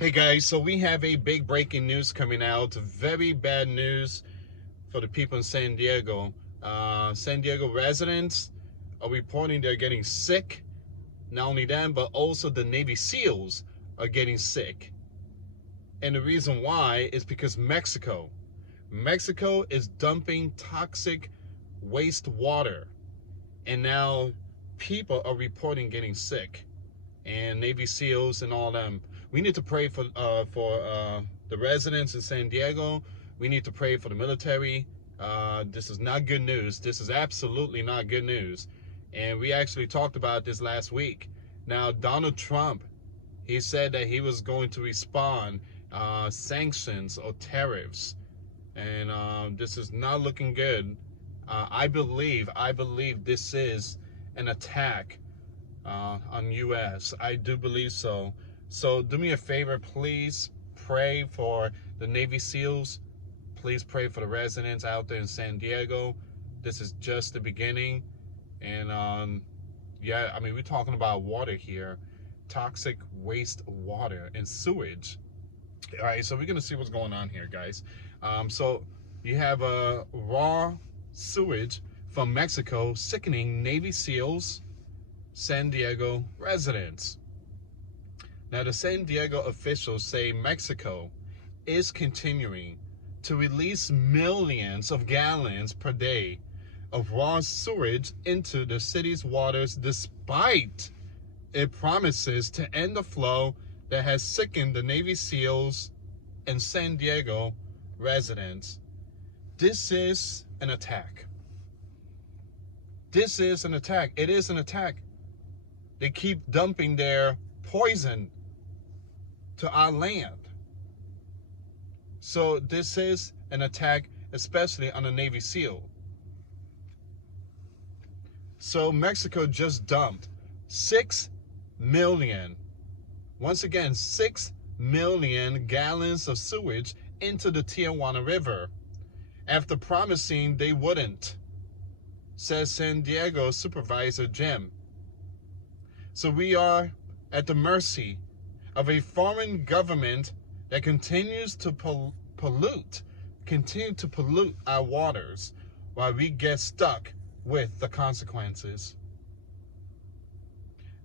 Hey guys, so we have a big breaking news coming out. Very bad news for the people in San Diego. San Diego residents are reporting they're getting sick. Not only them, but also the Navy SEALs are getting sick. And the reason why is because Mexico is dumping toxic wastewater. And now people are reporting getting sick. And Navy SEALs and all them. We need to pray for the residents in San Diego. We need to pray for the military. This is not good news. This is absolutely not good news. And we actually talked about this last week. Now, Donald Trump, he said that he was going to respond sanctions or tariffs. And this is not looking good. I believe this is an attack on US. I do believe so. So do me a favor, please pray for the Navy SEALs. Please pray for the residents out there in San Diego. This is just the beginning. And yeah, I mean, we're talking about water here. Toxic waste water and sewage. All right, so we're going to see what's going on here, guys. So you have raw sewage from Mexico sickening Navy SEALs, San Diego residents. Now, the San Diego officials say Mexico is continuing to release millions of gallons per day of raw sewage into the city's waters despite its promises to end the flow that has sickened the Navy SEALs and San Diego residents. This is an attack. This is an attack. It is an attack. They keep dumping their poison to our land. So this is an attack, especially on the Navy SEAL. So Mexico just dumped 6 million, once again, 6 million gallons of sewage into the Tijuana River after promising they wouldn't, says San Diego Supervisor Jim. So we are at the mercy of a foreign government that continues to pollute our waters while we get stuck with the consequences.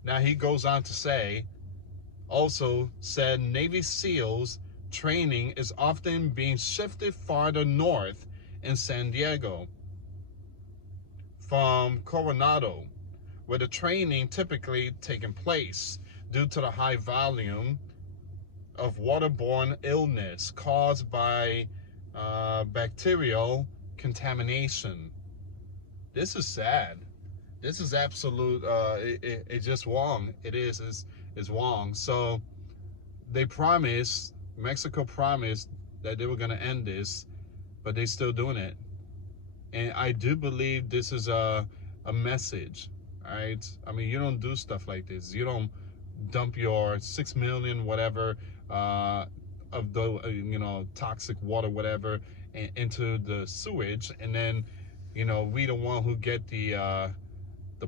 Now he goes on to say, also said Navy SEALs training is often being shifted farther north in San Diego from Coronado, where the training typically taking place due to the high volume of waterborne illness caused by bacterial contamination. This is sad. This is absolute, it's just wrong. It's wrong. So they promised, Mexico promised that they were going to end this, but they're still doing it. And I do believe this is a message, all right? I mean, you don't do stuff like this. You don't dump your 6 million, whatever, of the, toxic water, whatever, into the sewage. And then, we the one who get the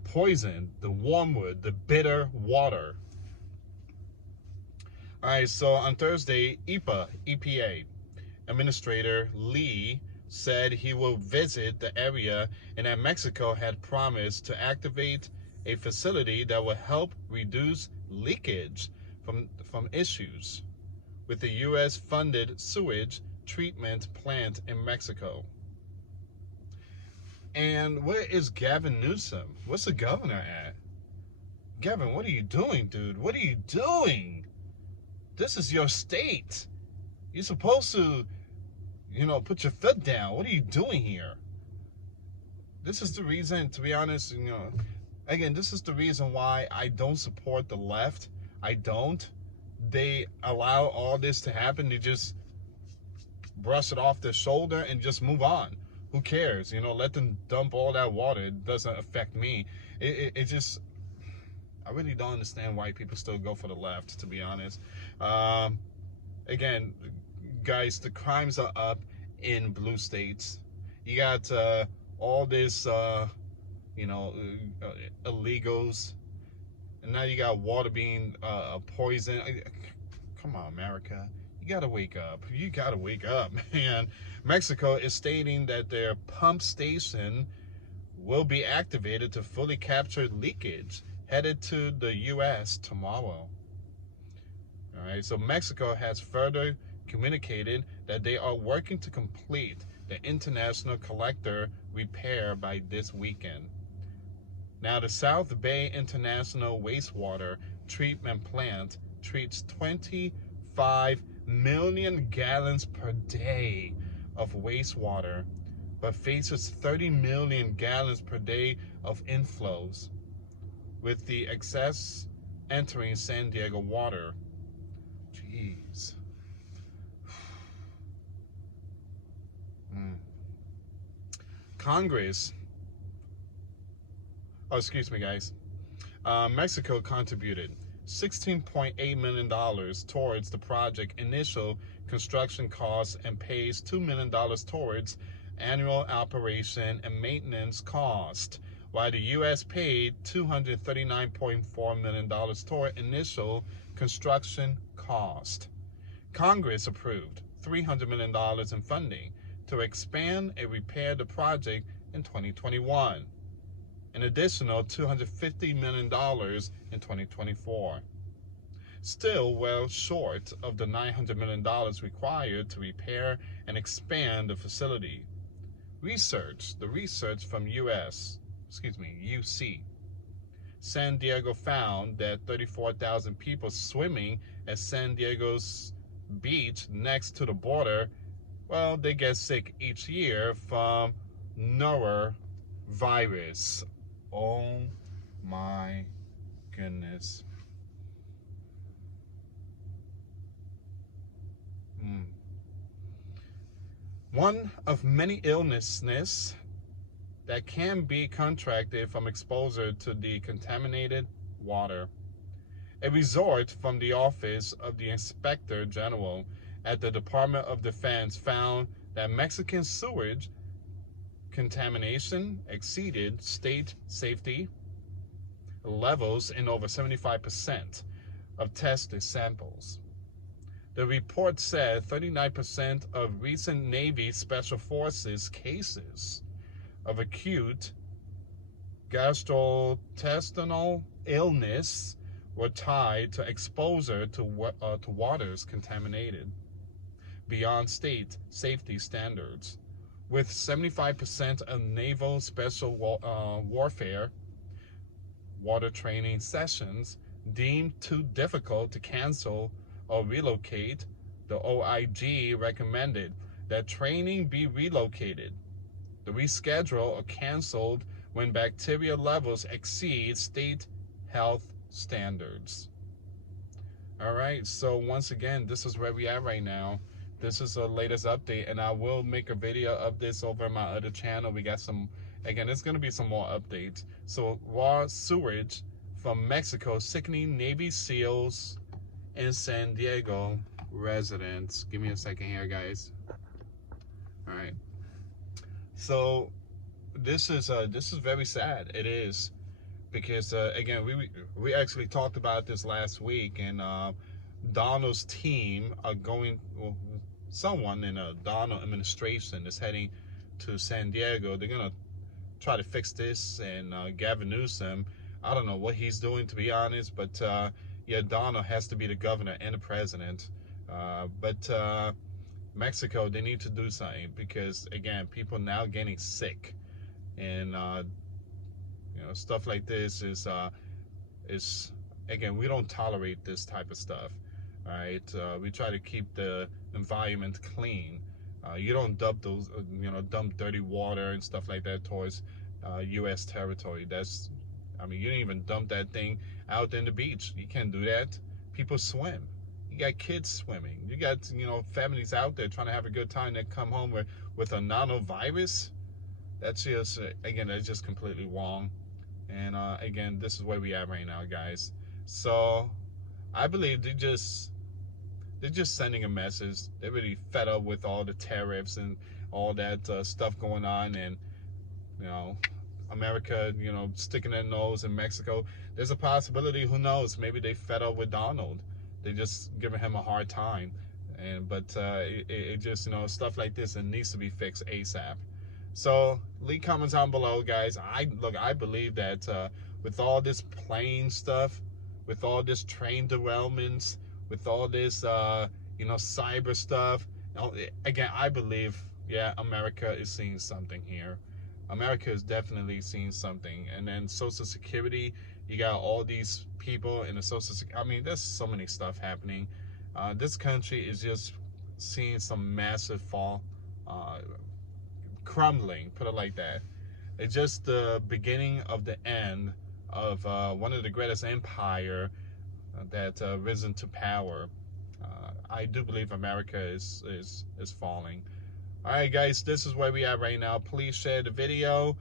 poison, the wormwood, the bitter water. All right, so on Thursday, EPA Administrator Lee said he will visit the area and that Mexico had promised to activate a facility that will help reduce leakage from issues with the U.S. funded sewage treatment plant in Mexico. And where is Gavin Newsom? What's the governor at? Gavin, what are you doing, dude? What are you doing? This is your state. You're supposed to, put your foot down. What are you doing here? This is the reason, to be honest, again, this is the reason why I don't support the left. I don't. They allow all this to happen. They just brush it off their shoulder and just move on. Who cares? Let them dump all that water. It doesn't affect me. It just, I really don't understand why people still go for the left, to be honest. Again, guys, the crimes are up in blue states. You got all this, illegals, and now you got water being poisoned. come on, America. You gotta wake up. You gotta wake up, man. Mexico is stating that their pump station will be activated to fully capture leakage, headed to the US tomorrow. All right, so Mexico has further communicated that they are working to complete the international collector repair by this weekend. Now, the South Bay International Wastewater Treatment Plant treats 25 million gallons per day of wastewater, but faces 30 million gallons per day of inflows, with the excess entering San Diego water. Jeez. Congress, excuse me, guys. Mexico contributed $16.8 million towards the project initial construction costs and pays $2 million towards annual operation and maintenance cost, while the U.S. paid $239.4 million toward initial construction cost. Congress approved $300 million in funding to expand and repair the project in 2021, an additional $250 million in 2024. Still well short of the $900 million required to repair and expand the facility. The research from UC San Diego found that 34,000 people swimming at San Diego's beach next to the border, well, they get sick each year from norovirus. Oh my goodness. One of many illnesses that can be contracted from exposure to the contaminated water. A report from the Office of the Inspector General at the Department of Defense found that Mexican sewage contamination exceeded state safety levels in over 75% of tested samples. The report said 39% of recent Navy Special Forces cases of acute gastrointestinal illness were tied to exposure to waters contaminated beyond state safety standards, with 75% of naval special warfare water training sessions deemed too difficult to cancel or relocate. The OIG recommended that training be relocated, rescheduled, or canceled when bacteria levels exceed state health standards. All right, so once again, this is where we are right now. This is the latest update, and I will make a video of this over my other channel. We got some, again, there's going to be some more updates. So, raw sewage from Mexico sickening Navy SEALs and San Diego residents. Give me a second here, guys. All right. So, this is very sad. It is, because again, we actually talked about this last week, and Donald's team are going. Well, someone in a Donald administration is heading to San Diego. They're gonna try to fix this, and Gavin Newsom, I don't know what he's doing, to be honest, but yeah, Donald has to be the governor and the president. But Mexico, they need to do something, because again, people now getting sick, and you know, stuff like this is again, we don't tolerate this type of stuff. All right, we try to keep the environment clean. You don't dump those, dump dirty water and stuff like that towards U.S. territory. That's, I mean, you don't even dump that thing out in the beach. You can't do that. People swim. You got kids swimming. You got, families out there trying to have a good time that come home with a nanovirus. That's just, again, that's just completely wrong. And again, this is where we are right now, guys. So I believe they're just sending a message. They're really fed up with all the tariffs and all that stuff going on, and America, sticking their nose in Mexico. There's a possibility, who knows, maybe they fed up with Donald. They're just giving him a hard time. But it just, stuff like this, it needs to be fixed ASAP. So leave comments down below, guys. I believe that with all this plane stuff, with all this train derailments, with all this cyber stuff, again, I believe, yeah, America is seeing something here. America is definitely seeing something. And then Social Security, you got all these people in the Social Security. I mean, there's so many stuff happening. This country is just seeing some massive fall, crumbling, put it like that. It's just the beginning of the end of one of the greatest empire that risen to power. I do believe America is falling. All right, guys, this is where we are right now. Please share the video.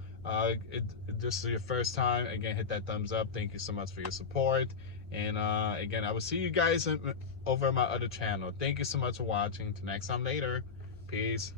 This is your first time. Again, hit that thumbs up. Thank you so much for your support. And again, I will see you guys over my other channel. Thank you so much for watching. Till next time later. Peace.